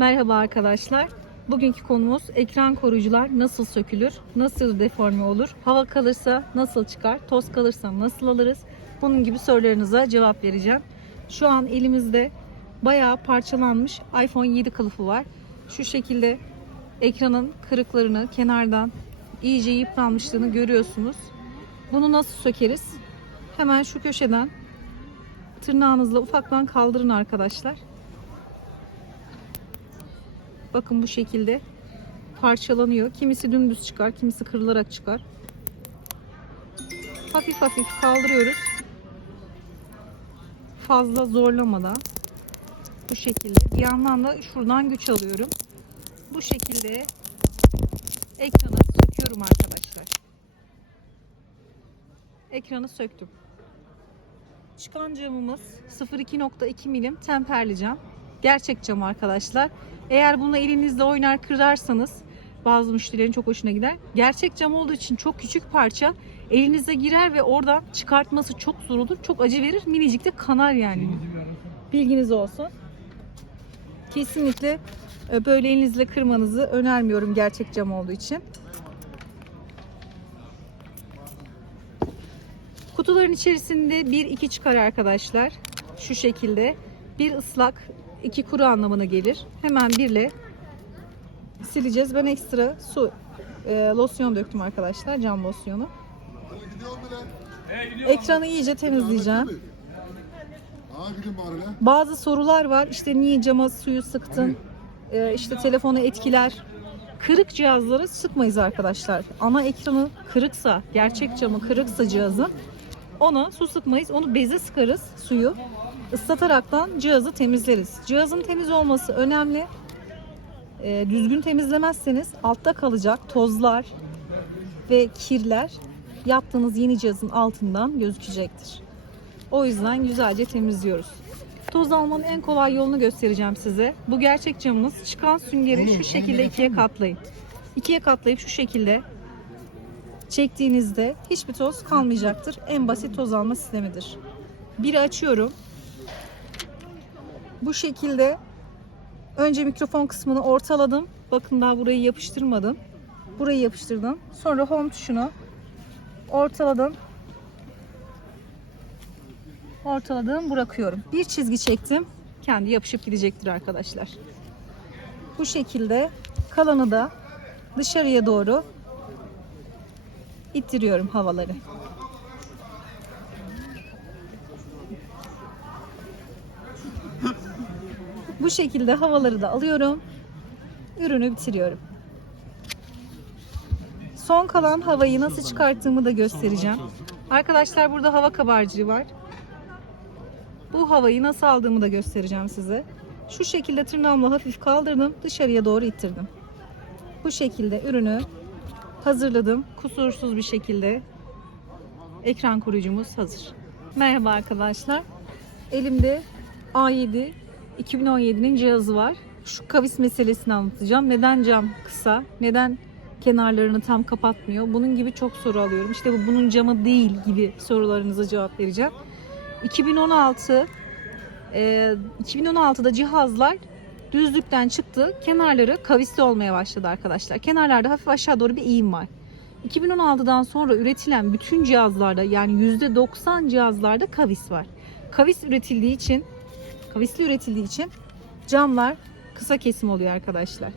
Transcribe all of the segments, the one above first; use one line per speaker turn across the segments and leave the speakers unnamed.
Merhaba arkadaşlar. Bugünkü konumuz ekran koruyucular nasıl sökülür, nasıl deforme olur, hava kalırsa nasıl çıkar, toz kalırsa nasıl alırız? Bunun gibi sorularınıza cevap vereceğim. Şu an elimizde bayağı parçalanmış iPhone 7 kılıfı var. Şu şekilde ekranın kırıklarını kenardan iyice yıpranmışlığını görüyorsunuz. Bunu nasıl sökeriz? Hemen şu köşeden tırnağınızla ufaktan kaldırın arkadaşlar. Bakın bu şekilde parçalanıyor. Kimisi dümdüz çıkar, kimisi kırılarak çıkar. Hafif hafif kaldırıyoruz. Fazla zorlamadan bu şekilde. Bir yandan da şuradan güç alıyorum. Bu şekilde ekranı söküyorum arkadaşlar. Ekranı söktüm. Çıkan camımız 02.2 milim temperli cam. Gerçek cam arkadaşlar. Eğer bunu elinizle oynar kırarsanız bazı müşterilerin çok hoşuna gider. Gerçek cam olduğu için çok küçük parça elinize girer ve oradan çıkartması çok zor olur. Çok acı verir. Minicik de kanar yani. Bilginiz olsun. Kesinlikle e, böyle elinizle kırmanızı önermiyorum gerçek cam olduğu için. Kutuların içerisinde bir iki çıkar arkadaşlar. Şu şekilde. Bir ıslak, iki kuru anlamına gelir. Hemen birle sileceğiz. Ben ekstra su, e, losyon döktüm arkadaşlar. Cam losyonu. Ekranı iyice temizleyeceğim. Bazı sorular var. İşte niye cama suyu sıktın? Ee, işte telefonu etkiler. Kırık cihazları sıkmayız arkadaşlar. Ana ekranı kırıksa, gerçek camı kırıksa cihazın ona su sıkmayız. Onu beze sıkarız suyu. Islataraktan cihazı temizleriz. Cihazın temiz olması önemli. Ee, düzgün temizlemezseniz altta kalacak tozlar ve kirler yaptığınız yeni cihazın altından gözükecektir. O yüzden güzelce temizliyoruz. Toz almanın en kolay yolunu göstereceğim size. Bu gerçek camımız. Çıkan süngeri şu şekilde ikiye katlayın. İkiye katlayıp şu şekilde çektiğinizde hiçbir toz kalmayacaktır. En basit toz alma sistemidir. Biri açıyorum. Bu şekilde önce mikrofon kısmını ortaladım. Bakın daha burayı yapıştırmadım. Burayı yapıştırdım. Sonra home tuşunu ortaladım ortaladım bırakıyorum. Bir çizgi çektim. Kendi yapışıp gidecektir arkadaşlar. Bu şekilde kalanı da dışarıya doğru ittiriyorum havaları. Bu şekilde havaları da alıyorum. Ürünü bitiriyorum. Son kalan havayı nasıl çıkarttığımı da göstereceğim. Arkadaşlar burada hava kabarcığı var. Bu havayı nasıl aldığımı da göstereceğim size. Şu şekilde tırnağımla hafif kaldırdım. Dışarıya doğru ittirdim. Bu şekilde ürünü hazırladım. Kusursuz bir şekilde ekran koruyucumuz hazır. Merhaba arkadaşlar. Elimde A7 2017'nin cihazı var. Şu kavis meselesini anlatacağım. Neden cam kısa? Neden kenarlarını tam kapatmıyor? Bunun gibi çok soru alıyorum. İşte bu bunun camı değil gibi sorularınıza cevap vereceğim. 2016 e, 2016'da cihazlar düzlükten çıktı. Kenarları kavisli olmaya başladı arkadaşlar. Kenarlarda hafif aşağı doğru bir eğim var. 2016'dan sonra üretilen bütün cihazlarda yani %90 cihazlarda kavis var. Kavis üretildiği için kavisli üretildiği için camlar kısa kesim oluyor arkadaşlar.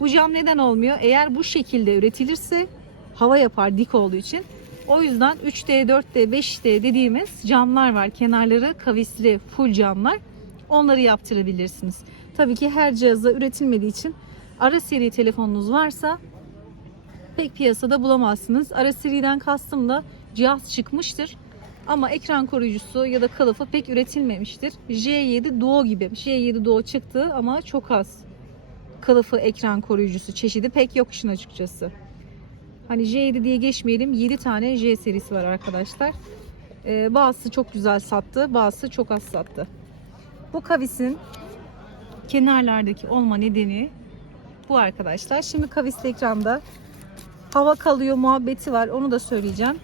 Bu cam neden olmuyor? Eğer bu şekilde üretilirse hava yapar dik olduğu için. O yüzden 3D, 4D, 5D dediğimiz camlar var. Kenarları kavisli full camlar. Onları yaptırabilirsiniz. Tabii ki her cihaza üretilmediği için ara seri telefonunuz varsa pek piyasada bulamazsınız. Ara seriden kastım da cihaz çıkmıştır. Ama ekran koruyucusu ya da kılıfı pek üretilmemiştir. J7 Duo gibi. J7 Duo çıktı ama çok az. Kılıfı ekran koruyucusu çeşidi pek yok işin açıkçası. Hani J7 diye geçmeyelim. 7 tane J serisi var arkadaşlar. Ee, bazısı çok güzel sattı. Bazısı çok az sattı. Bu kavisin kenarlardaki olma nedeni bu arkadaşlar. Şimdi kavisli ekranda hava kalıyor muhabbeti var. Onu da söyleyeceğim.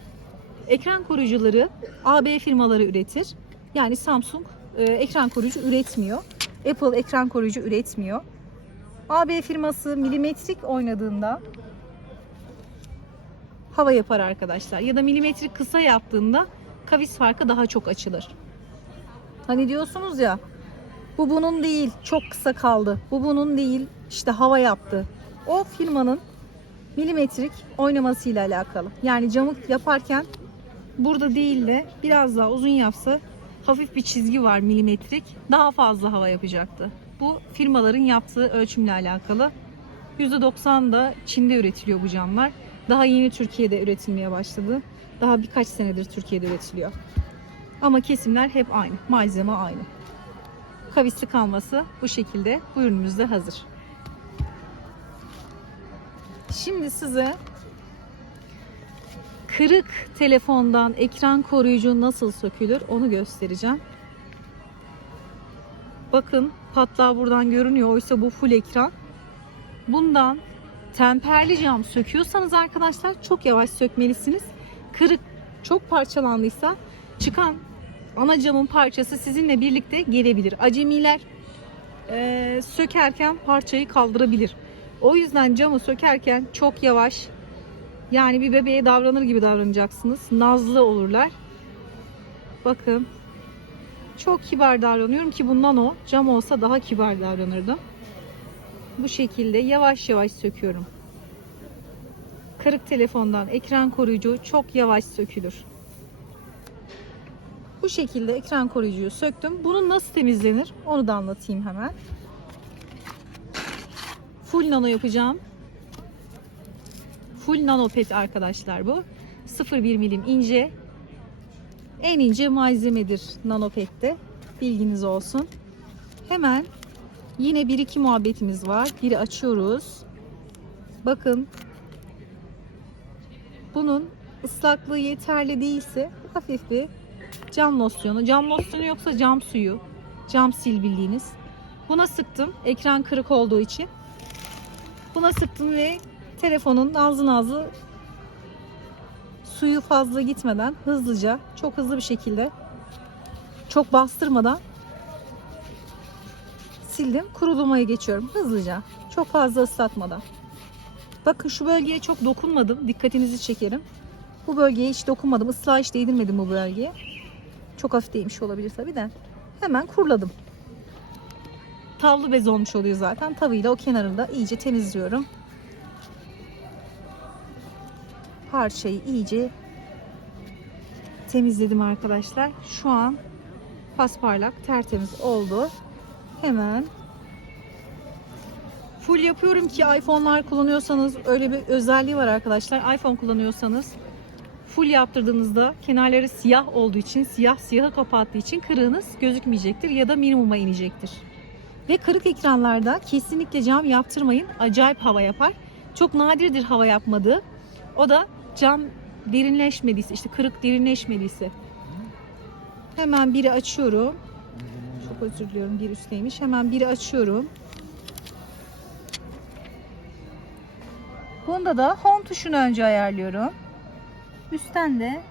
Ekran koruyucuları AB firmaları üretir. Yani Samsung e, ekran koruyucu üretmiyor. Apple ekran koruyucu üretmiyor. AB firması milimetrik oynadığında hava yapar arkadaşlar. Ya da milimetrik kısa yaptığında kavis farkı daha çok açılır. Hani diyorsunuz ya bu bunun değil çok kısa kaldı. Bu bunun değil işte hava yaptı. O firmanın milimetrik oynamasıyla alakalı. Yani camı yaparken burada değil de biraz daha uzun yapsa hafif bir çizgi var milimetrik. Daha fazla hava yapacaktı. Bu firmaların yaptığı ölçümle alakalı. %90 da Çin'de üretiliyor bu camlar. Daha yeni Türkiye'de üretilmeye başladı. Daha birkaç senedir Türkiye'de üretiliyor. Ama kesimler hep aynı. Malzeme aynı. Kavisli kalması bu şekilde bu ürünümüzde hazır. Şimdi size kırık telefondan ekran koruyucu nasıl sökülür onu göstereceğim. Bakın patlağı buradan görünüyor. Oysa bu full ekran. Bundan temperli cam söküyorsanız arkadaşlar çok yavaş sökmelisiniz. Kırık çok parçalandıysa çıkan ana camın parçası sizinle birlikte gelebilir. Acemiler eee, sökerken parçayı kaldırabilir. O yüzden camı sökerken çok yavaş yani bir bebeğe davranır gibi davranacaksınız. Nazlı olurlar. Bakın çok kibar davranıyorum ki bundan o. Cam olsa daha kibar davranırdım. Bu şekilde yavaş yavaş söküyorum. Kırık telefondan ekran koruyucu çok yavaş sökülür. Bu şekilde ekran koruyucuyu söktüm. Bunu nasıl temizlenir onu da anlatayım hemen. Full nano yapacağım. Full nano pet arkadaşlar bu. 0,1 milim ince. En ince malzemedir nano pette. Bilginiz olsun. Hemen yine bir iki muhabbetimiz var. Biri açıyoruz. Bakın. Bunun ıslaklığı yeterli değilse hafif bir cam losyonu. Cam losyonu yoksa cam suyu. Cam sil bildiğiniz. Buna sıktım. Ekran kırık olduğu için. Buna sıktım ve telefonun nazlı nazlı suyu fazla gitmeden hızlıca çok hızlı bir şekilde çok bastırmadan sildim. Kurulamaya geçiyorum hızlıca. Çok fazla ıslatmadan. Bakın şu bölgeye çok dokunmadım. Dikkatinizi çekerim. Bu bölgeye hiç dokunmadım. Islığa hiç değdirmedim bu bölgeye. Çok hafif değmiş olabilir tabii de. Hemen kuruladım. Tavlı bez olmuş oluyor zaten. Tavıyla o kenarını da iyice temizliyorum. Parçayı iyice temizledim arkadaşlar. Şu an pasparlak tertemiz oldu. Hemen full yapıyorum ki iPhone'lar kullanıyorsanız öyle bir özelliği var arkadaşlar. iPhone kullanıyorsanız full yaptırdığınızda kenarları siyah olduğu için siyah siyahı kapattığı için kırığınız gözükmeyecektir ya da minimuma inecektir. Ve kırık ekranlarda kesinlikle cam yaptırmayın. Acayip hava yapar. Çok nadirdir hava yapmadığı. O da cam derinleşmediyse, işte kırık derinleşmediyse. Hemen biri açıyorum. Çok özür diliyorum bir üstteymiş. Hemen biri açıyorum. Bunda da home tuşunu önce ayarlıyorum. Üstten de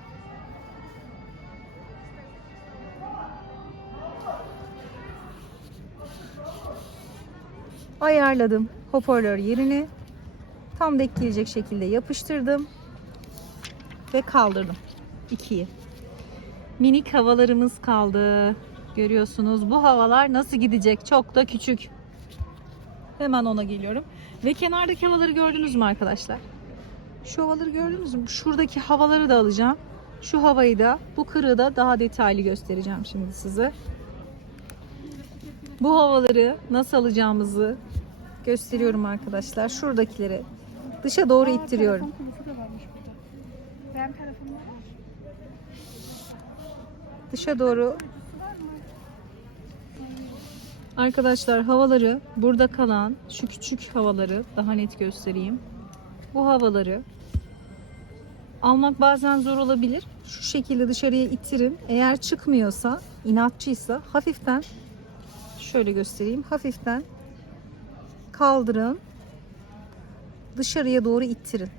ayarladım hoparlör yerini. Tam denk gelecek şekilde yapıştırdım ve kaldırdım. İkiyi. Minik havalarımız kaldı. Görüyorsunuz bu havalar nasıl gidecek? Çok da küçük. Hemen ona geliyorum. Ve kenardaki havaları gördünüz mü arkadaşlar? Şu havaları gördünüz mü? Şuradaki havaları da alacağım. Şu havayı da, bu kırığı da daha detaylı göstereceğim şimdi size. Bu havaları nasıl alacağımızı gösteriyorum arkadaşlar. Şuradakileri dışa doğru ittiriyorum.
Telefon kılıfı da varmış burada. Benim telefonumda var.
Dışa doğru? Arkadaşlar havaları burada kalan şu küçük havaları daha net göstereyim. Bu havaları almak bazen zor olabilir. Şu şekilde dışarıya ittirin. Eğer çıkmıyorsa, inatçıysa hafiften şöyle göstereyim. Hafiften kaldırın. Dışarıya doğru ittirin.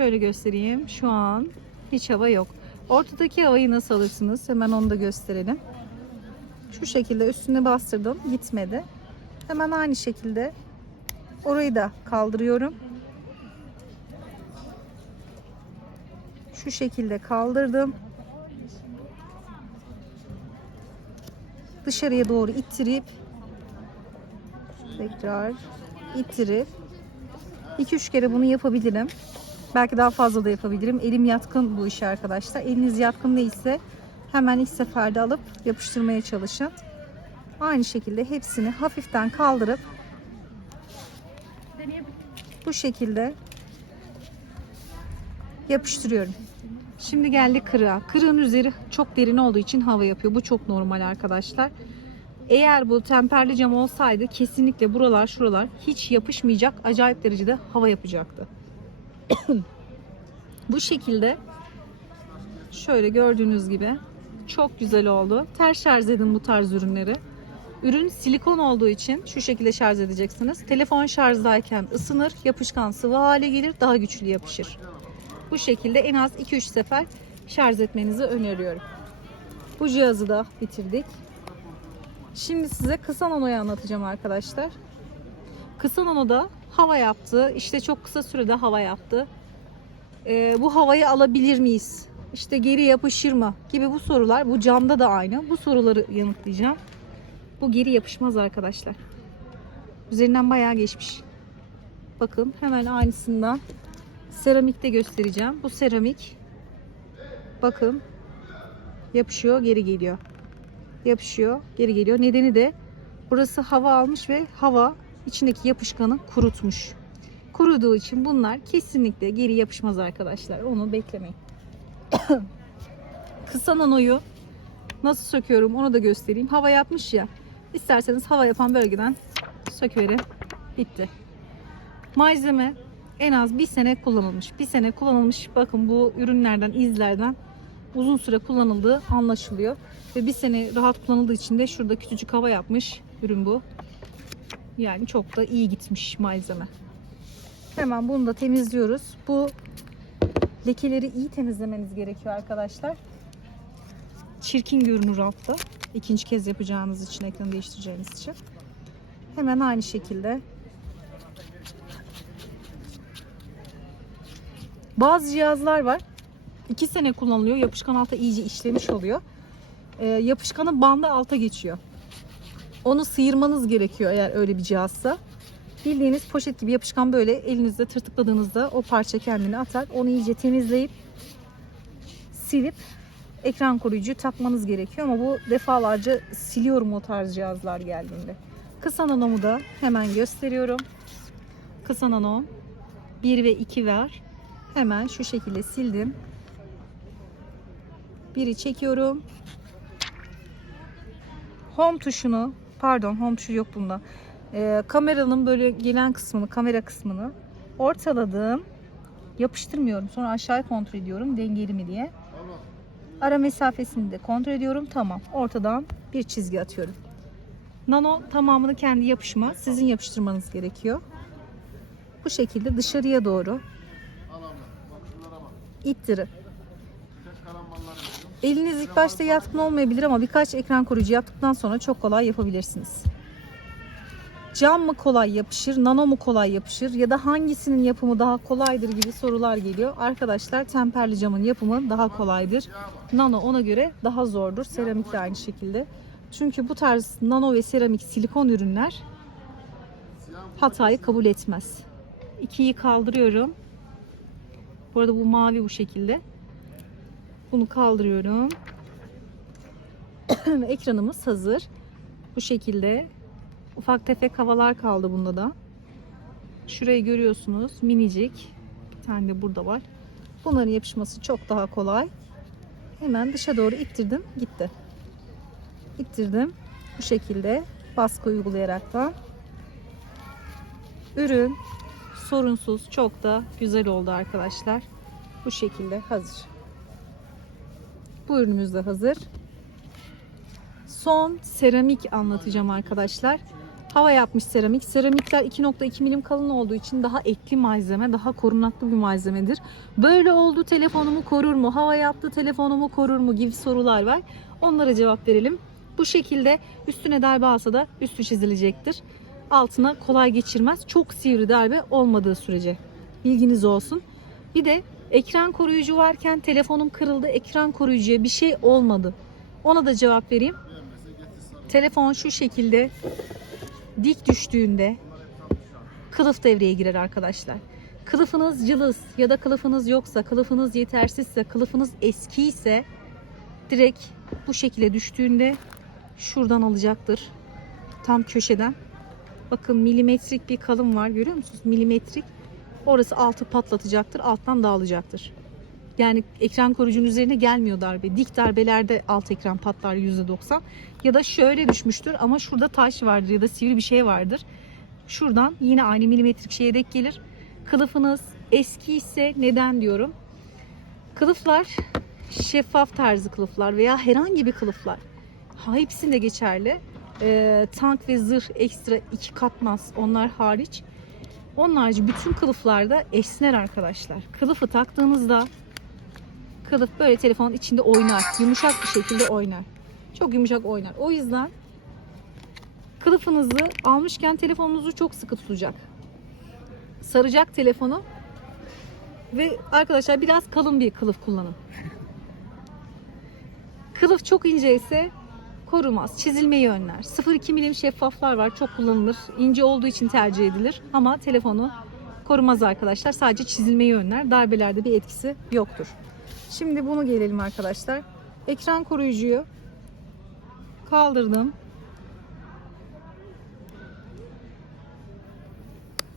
Şöyle göstereyim. Şu an hiç hava yok. Ortadaki havayı nasıl alırsınız? Hemen onu da gösterelim. Şu şekilde üstüne bastırdım. Gitmedi. Hemen aynı şekilde orayı da kaldırıyorum. Şu şekilde kaldırdım. Dışarıya doğru ittirip tekrar ittirip 2-3 kere bunu yapabilirim. Belki daha fazla da yapabilirim. Elim yatkın bu işe arkadaşlar. Eliniz yatkın değilse hemen ilk seferde alıp yapıştırmaya çalışın. Aynı şekilde hepsini hafiften kaldırıp bu şekilde yapıştırıyorum. Şimdi geldi kırığa. Kırığın üzeri çok derin olduğu için hava yapıyor. Bu çok normal arkadaşlar. Eğer bu temperli cam olsaydı kesinlikle buralar şuralar hiç yapışmayacak acayip derecede hava yapacaktı. Bu şekilde şöyle gördüğünüz gibi çok güzel oldu. Ters şarj edin bu tarz ürünleri. Ürün silikon olduğu için şu şekilde şarj edeceksiniz. Telefon şarjdayken ısınır, yapışkan sıvı hale gelir, daha güçlü yapışır. Bu şekilde en az 2-3 sefer şarj etmenizi öneriyorum. Bu cihazı da bitirdik. Şimdi size kısa nanoyu anlatacağım arkadaşlar. Kısa nanoda hava yaptı. İşte çok kısa sürede hava yaptı. Ee, bu havayı alabilir miyiz? İşte geri yapışır mı? Gibi bu sorular. Bu camda da aynı. Bu soruları yanıtlayacağım. Bu geri yapışmaz arkadaşlar. Üzerinden bayağı geçmiş. Bakın hemen aynısından seramikte göstereceğim. Bu seramik bakın yapışıyor geri geliyor. Yapışıyor geri geliyor. Nedeni de burası hava almış ve hava içindeki yapışkanı kurutmuş. Kuruduğu için bunlar kesinlikle geri yapışmaz arkadaşlar. Onu beklemeyin. Kısa nanoyu nasıl söküyorum onu da göstereyim. Hava yapmış ya. İsterseniz hava yapan bölgeden söküverin. Bitti. Malzeme en az bir sene kullanılmış. Bir sene kullanılmış. Bakın bu ürünlerden, izlerden uzun süre kullanıldığı anlaşılıyor. Ve bir sene rahat kullanıldığı için de şurada küçücük hava yapmış ürün bu. Yani çok da iyi gitmiş malzeme. Hemen bunu da temizliyoruz. Bu lekeleri iyi temizlemeniz gerekiyor arkadaşlar. Çirkin görünür altta. İkinci kez yapacağınız için, ekranı değiştireceğiniz için. Hemen aynı şekilde Bazı cihazlar var. 2 sene kullanılıyor. Yapışkan alta iyice işlemiş oluyor. Ee, yapışkanın bandı alta geçiyor. Onu sıyırmanız gerekiyor eğer öyle bir cihazsa. Bildiğiniz poşet gibi yapışkan böyle elinizde tırtıkladığınızda o parça kendini atar. Onu iyice temizleyip silip ekran koruyucuyu takmanız gerekiyor ama bu defalarca siliyorum o tarz cihazlar geldiğinde. Kısa nanomu da hemen gösteriyorum. Kısa nano 1 ve 2 var. Hemen şu şekilde sildim. Biri çekiyorum. Home tuşunu, pardon home tuşu yok bunda. Ee, kameranın böyle gelen kısmını, kamera kısmını ortaladım. Yapıştırmıyorum. Sonra aşağıya kontrol ediyorum dengeli mi diye. Ara mesafesini de kontrol ediyorum. Tamam. Ortadan bir çizgi atıyorum. Nano tamamını kendi yapışma. Sizin yapıştırmanız gerekiyor. Bu şekilde dışarıya doğru ittirin. Eliniz ilk başta yatkın olmayabilir ama birkaç ekran koruyucu yaptıktan sonra çok kolay yapabilirsiniz. Cam mı kolay yapışır, nano mu kolay yapışır ya da hangisinin yapımı daha kolaydır gibi sorular geliyor. Arkadaşlar temperli camın yapımı daha kolaydır. Nano ona göre daha zordur. Seramik de aynı şekilde. Çünkü bu tarz nano ve seramik silikon ürünler hatayı kabul etmez. İkiyi kaldırıyorum. Bu arada bu mavi bu şekilde. Bunu kaldırıyorum. Ekranımız hazır. Bu şekilde ufak tefek havalar kaldı bunda da. Şurayı görüyorsunuz. Minicik. Bir tane de burada var. Bunların yapışması çok daha kolay. Hemen dışa doğru ittirdim. Gitti. İttirdim. Bu şekilde baskı uygulayarak da ürün sorunsuz çok da güzel oldu arkadaşlar. Bu şekilde hazır. Bu ürünümüz de hazır. Son seramik anlatacağım arkadaşlar. Hava yapmış seramik. Seramikler 2.2 milim kalın olduğu için daha etli malzeme, daha korunaklı bir malzemedir. Böyle oldu telefonumu korur mu? Hava yaptı telefonumu korur mu? gibi sorular var. Onlara cevap verelim. Bu şekilde üstüne darbe alsa da üstü çizilecektir. Altına kolay geçirmez. Çok sivri darbe olmadığı sürece. Bilginiz olsun. Bir de ekran koruyucu varken telefonum kırıldı. Ekran koruyucuya bir şey olmadı. Ona da cevap vereyim. Telefon şu şekilde dik düştüğünde kılıf devreye girer arkadaşlar. Kılıfınız cılız ya da kılıfınız yoksa, kılıfınız yetersizse, kılıfınız eskiyse direkt bu şekilde düştüğünde şuradan alacaktır. Tam köşeden. Bakın milimetrik bir kalın var görüyor musunuz? Milimetrik. Orası altı patlatacaktır. Alttan dağılacaktır. Yani ekran koruyucunun üzerine gelmiyor darbe. Dik darbelerde alt ekran patlar %90. Ya da şöyle düşmüştür ama şurada taş vardır ya da sivri bir şey vardır. Şuradan yine aynı milimetrik şeye denk gelir. Kılıfınız eski ise neden diyorum? Kılıflar şeffaf tarzı kılıflar veya herhangi bir kılıflar. Ha, hepsinde geçerli. Ee, tank ve zırh ekstra iki katmaz onlar hariç. Onun harici bütün kılıflarda esner arkadaşlar. Kılıfı taktığınızda kılıf böyle telefonun içinde oynar. Yumuşak bir şekilde oynar. Çok yumuşak oynar. O yüzden kılıfınızı almışken telefonunuzu çok sıkı tutacak. Saracak telefonu ve arkadaşlar biraz kalın bir kılıf kullanın. Kılıf çok ince ise korumaz. Çizilmeyi önler. 0.2 milim şeffaflar var. Çok kullanılır. İnce olduğu için tercih edilir. Ama telefonu korumaz arkadaşlar. Sadece çizilmeyi önler. Darbelerde bir etkisi yoktur. Şimdi bunu gelelim arkadaşlar. Ekran koruyucuyu kaldırdım.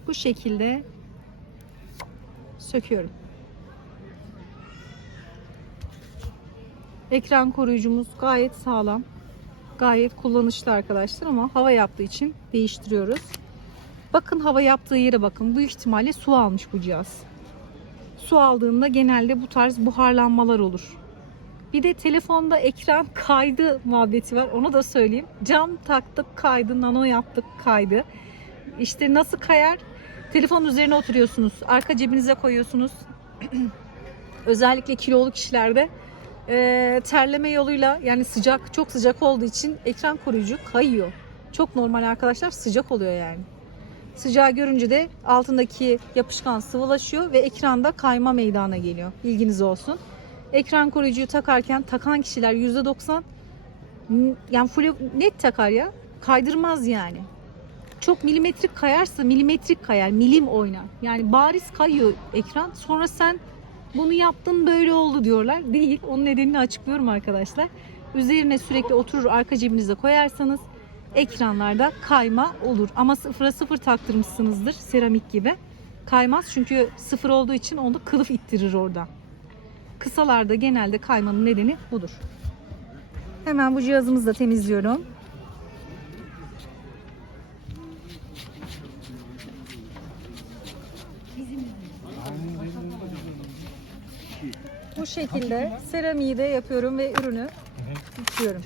Bu şekilde söküyorum. Ekran koruyucumuz gayet sağlam. Gayet kullanışlı arkadaşlar ama hava yaptığı için değiştiriyoruz. Bakın hava yaptığı yere bakın. Büyük ihtimalle su almış bu cihaz. Su aldığında genelde bu tarz buharlanmalar olur. Bir de telefonda ekran kaydı muhabbeti var. Onu da söyleyeyim. Cam taktık kaydı, nano yaptık kaydı. İşte nasıl kayar? Telefonun üzerine oturuyorsunuz. Arka cebinize koyuyorsunuz. Özellikle kilolu kişilerde e, terleme yoluyla yani sıcak çok sıcak olduğu için ekran koruyucu kayıyor. Çok normal arkadaşlar sıcak oluyor yani. Sıcağı görünce de altındaki yapışkan sıvılaşıyor ve ekranda kayma meydana geliyor. Bilginiz olsun. Ekran koruyucuyu takarken takan kişiler %90 n- yani full net takar ya. Kaydırmaz yani. Çok milimetrik kayarsa milimetrik kayar, milim oynar. Yani bariz kayıyor ekran. Sonra sen bunu yaptın böyle oldu diyorlar. Değil. Onun nedenini açıklıyorum arkadaşlar. Üzerine sürekli oturur arka cebinize koyarsanız ekranlarda kayma olur. Ama sıfıra sıfır taktırmışsınızdır seramik gibi. Kaymaz çünkü sıfır olduğu için onu kılıf ittirir oradan. Kısalarda genelde kaymanın nedeni budur. Hemen bu cihazımızı da temizliyorum. Bu şekilde seramiği de yapıyorum ve ürünü yüklüyorum.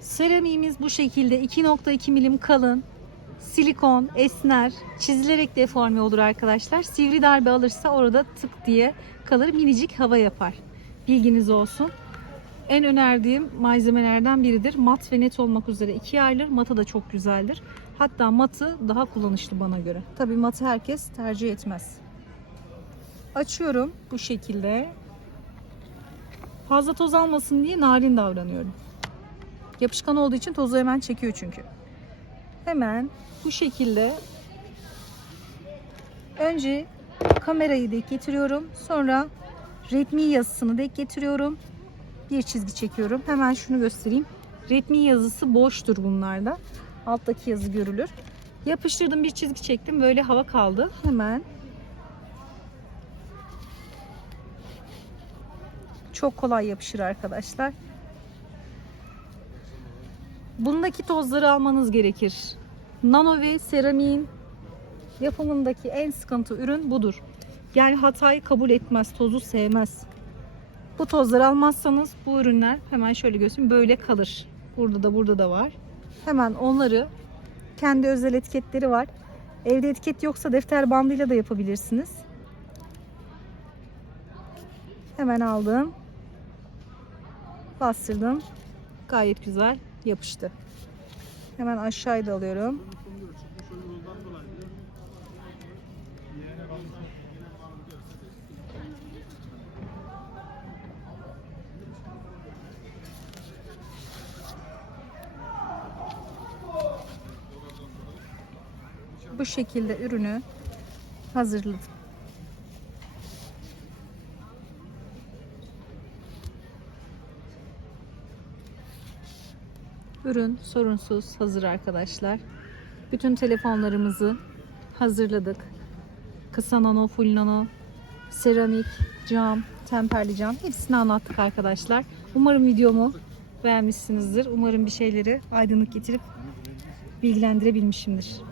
Seramiğimiz bu şekilde 2.2 milim kalın. Silikon, esner, çizilerek deforme olur arkadaşlar. Sivri darbe alırsa orada tık diye kalır. Minicik hava yapar. Bilginiz olsun. En önerdiğim malzemelerden biridir. Mat ve net olmak üzere ikiye ayrılır. Matı da çok güzeldir. Hatta matı daha kullanışlı bana göre. Tabii matı herkes tercih etmez. Açıyorum bu şekilde. Fazla toz almasın diye narin davranıyorum. Yapışkan olduğu için tozu hemen çekiyor çünkü. Hemen bu şekilde önce kamerayı denk getiriyorum. Sonra Redmi yazısını denk getiriyorum. Bir çizgi çekiyorum. Hemen şunu göstereyim. Redmi yazısı boştur bunlarda. Alttaki yazı görülür. Yapıştırdım bir çizgi çektim. Böyle hava kaldı. Hemen çok kolay yapışır arkadaşlar. Bundaki tozları almanız gerekir. Nano ve seramiğin yapımındaki en sıkıntı ürün budur. Yani hatayı kabul etmez, tozu sevmez. Bu tozları almazsanız bu ürünler hemen şöyle göstereyim böyle kalır. Burada da burada da var. Hemen onları kendi özel etiketleri var. Evde etiket yoksa defter bandıyla da yapabilirsiniz. Hemen aldım. Bastırdım. Gayet güzel yapıştı. Hemen aşağıya da alıyorum. Bu şekilde ürünü hazırladım. Ürün sorunsuz hazır arkadaşlar. Bütün telefonlarımızı hazırladık. Kısa nano, full nano, seramik, cam, temperli cam hepsini anlattık arkadaşlar. Umarım videomu beğenmişsinizdir. Umarım bir şeyleri aydınlık getirip bilgilendirebilmişimdir.